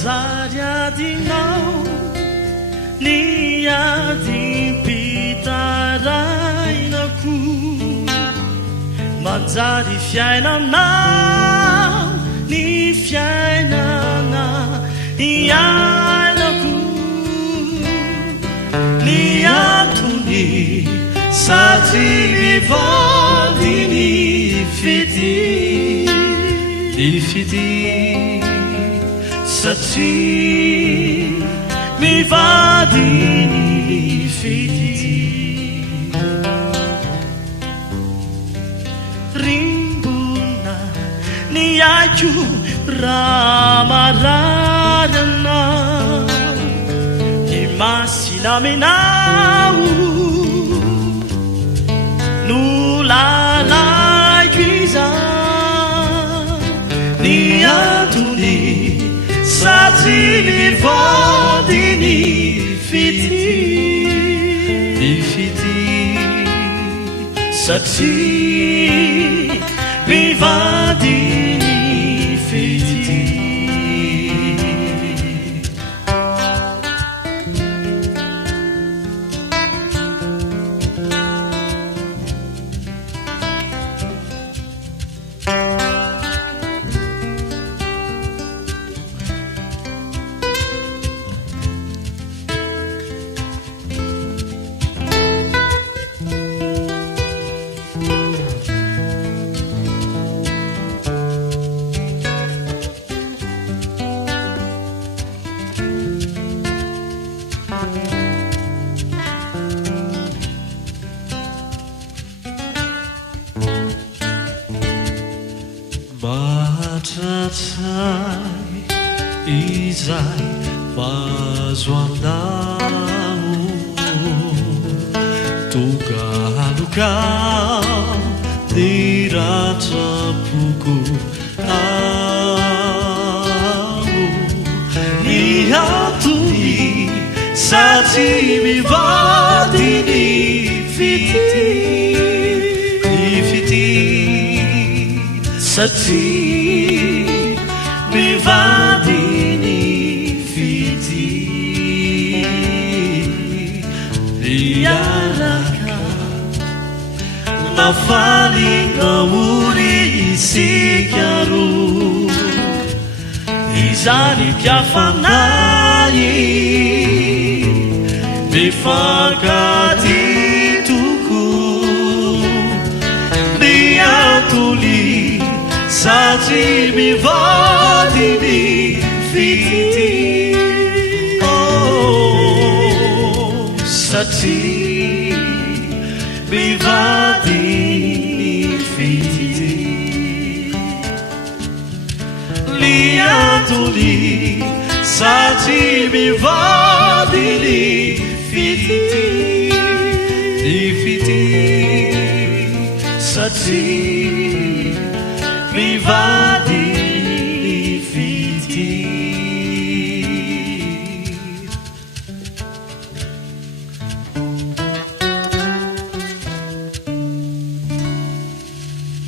Mazariadinao niadimpitarainaku manjary fiainanao ny fiainana iainako ny antony satria mivady ny fity satria mivady ny fity rimbona ny aiko raha mararana ny masina menao no lalaiko izany ny antony satria mivady ny fity satria mivady ny fity Matratsai izay vazoanao togalokao ny ratrapoko ao ny antony satria mivady ny fity satria mivady ny fity iaraka nafaly naory isika roa izany mpiafanay mifankady toko ny antony satria mivady ny fity satria mivady ny fity ny antony satria mivady ny fity satria mivady